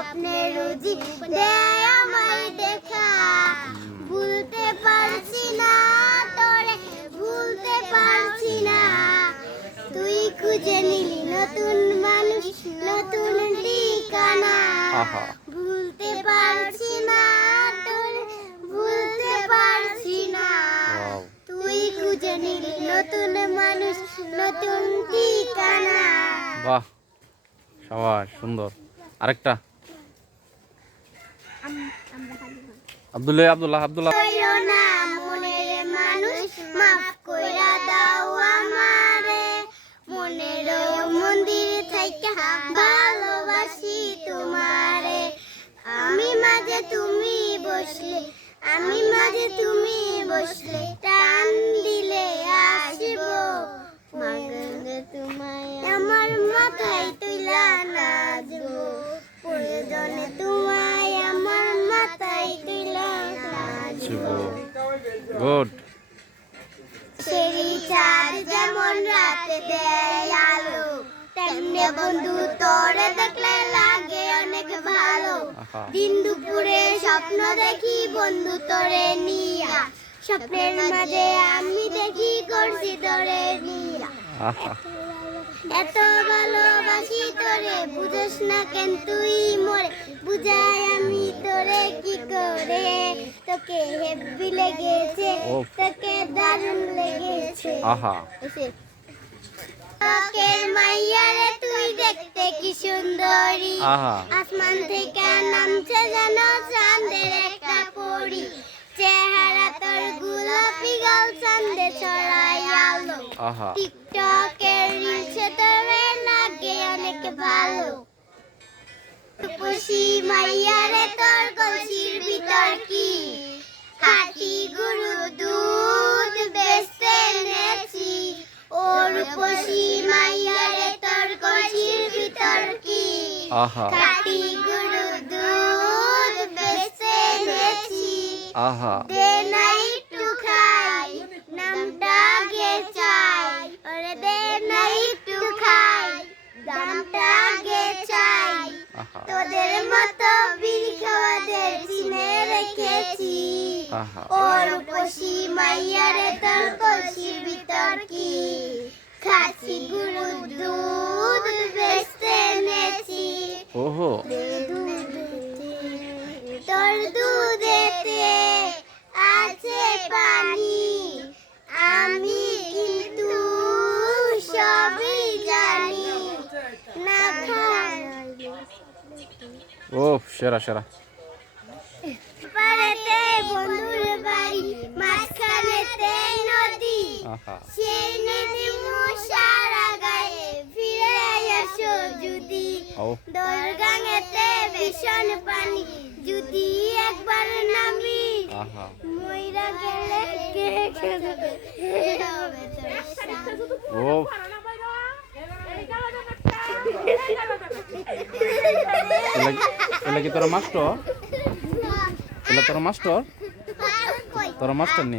স্বপ্নের দে আমায় দেখা, ভুলতে পারছি না তোরে, ভুলতে পারছি না। তুই খুঁজে নিলি নতুন মানুষ, নতুন ঠিকানা। ভুলতে পারছি না তোরে, ভুলতে পারছি না। তুই খুঁজে নিলি নতুন মানুষ, নতুন ঠিকানা। বাহ, সবাই সুন্দর। আরেকটা আব্দুল্লাহ আব্দুল্লাহ আব্দুল্লাহ। না মনের মানুষ মাফ কইরা দাও আমারে, মনের মন্দির থাইকা ভালোবাসি তোমারে। আমি মাঝে তুমি বসলে, আমি মাঝে তুমি বসলে, টান দিলে আসবো মাগো তোমায় আমার মাথায় তুইলা নাচবো। প্রয়োজনে তোমায় আমার মাথায় তুইলা নাচবো। গুড। সেই চাঁদ যেমন রাতে দেয় আলো, তেমনি বন্ধু তোরে দেখলে লাগে অনেক ভালো। দিন দুপুরে স্বপ্ন দেখি বন্ধু তোরে নিয়া, স্বপ্নের মাঝে আমি দেখি করছি তোরে নিয়া। এত ভালোবাসি তোরে বুঝোস না কেন তুই মোরে, বুঝাই আমি তোরে কি করে। তোকে হেব্বি লেগেছে, তোকে দারুণ লেগেছে। তোকে মাইয়ারে তুই দেখতে কি সুন্দরী, আসমান থেকে নামছে যেন চাঁদের একটা পরী। চেহারা তোর গোলাপি গাল চাঁদে ছড়ায় আলো, টিকটকের রিলসে তোরে লাগে অনেক ভালো। রূপসী মাইয়ারে তোর কলসির ভিতর কি, খাঁটি গরুর দুধ বেচতে এনেছি। ও রূপসী মাইয়ারে তোর কলসির ভিতর কি, খাঁটি গরুর দুধ বেচতে এনেছি। দে না একটু খাই, নামটা গে চাই, ওরে দে না একটু খাই, দামটা গে চাই। তোদের মতো বিড়ি খাওয়াদের চিনে রেখেছি। ও রূপসী মাইয়ারে তোর কলসির ভিতর কি, খাসি গরুর দুধ বেচতে এনেছি। তোর দুধেতে আছে পানি, আমি কিন্তু সবই জানি। না খাই ও সেরা সেরা। পারেতে বন্ধুর বাড়ি, মাঝখানেতে নদী, সেই নদী মশারা গায়ে ফিরে আসো যদি। দরগাঙেতে ভীষণ পানি, যদি একবার নামি, মইরা গেলে কে খেলবে কি তোরা মাস্টার? তোরা মাস্টার? তোরা মাস্টার নেই।